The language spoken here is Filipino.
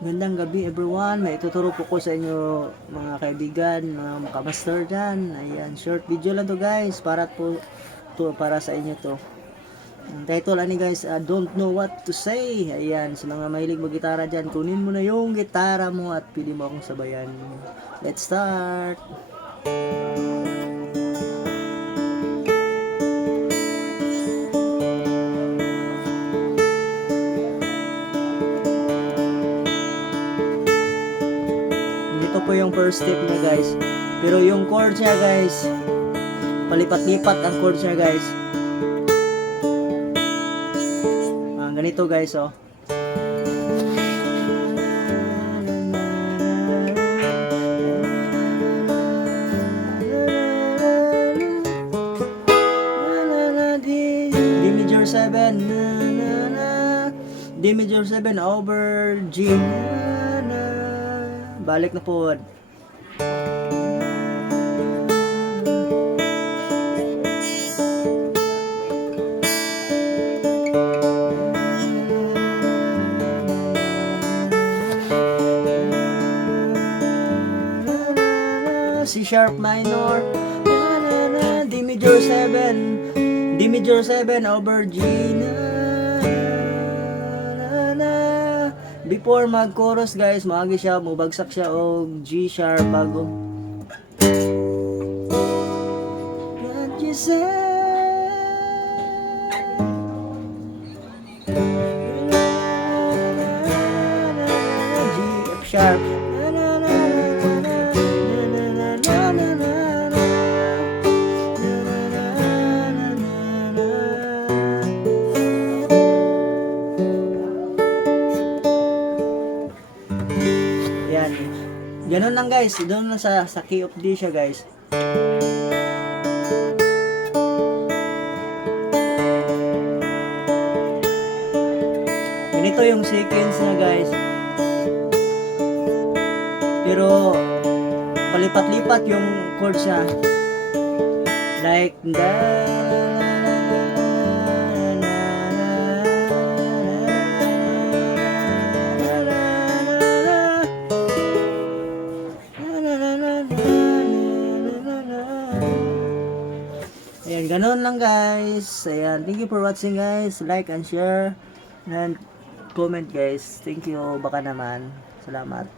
Gandang gabi everyone, may ituturo po ko sa inyo mga kaibigan, mga makamaster dyan. Ayan, short video lang to guys, para sa inyo to. Ang title ani guys, don't know what to say. Ayan, sa mga mahilig mag-gitara dyan, kunin mo na yung gitara mo at pili mo akong sabayan. Let's start! Ito po yung first step niya guys. Pero yung chord niya guys, palipat-lipat ang chord niya guys. Ganito guys oh. D major 7, D major 7 over G. Balik na po. C sharp minor, D major 7, D major 7 over G. Before mag-chorus guys, maagi siya, mubagsak siya og G sharp bago. What you say? G F sharp. Yan. Ganun lang guys. Doon lang sa key of D siya guys. Ganito yung sequence na guys. Pero palipat-lipat yung chords niya. Like that. Ayan, ganun lang guys. Ayan, thank you for watching guys. Like and share and comment guys. Thank you, baka naman. Salamat.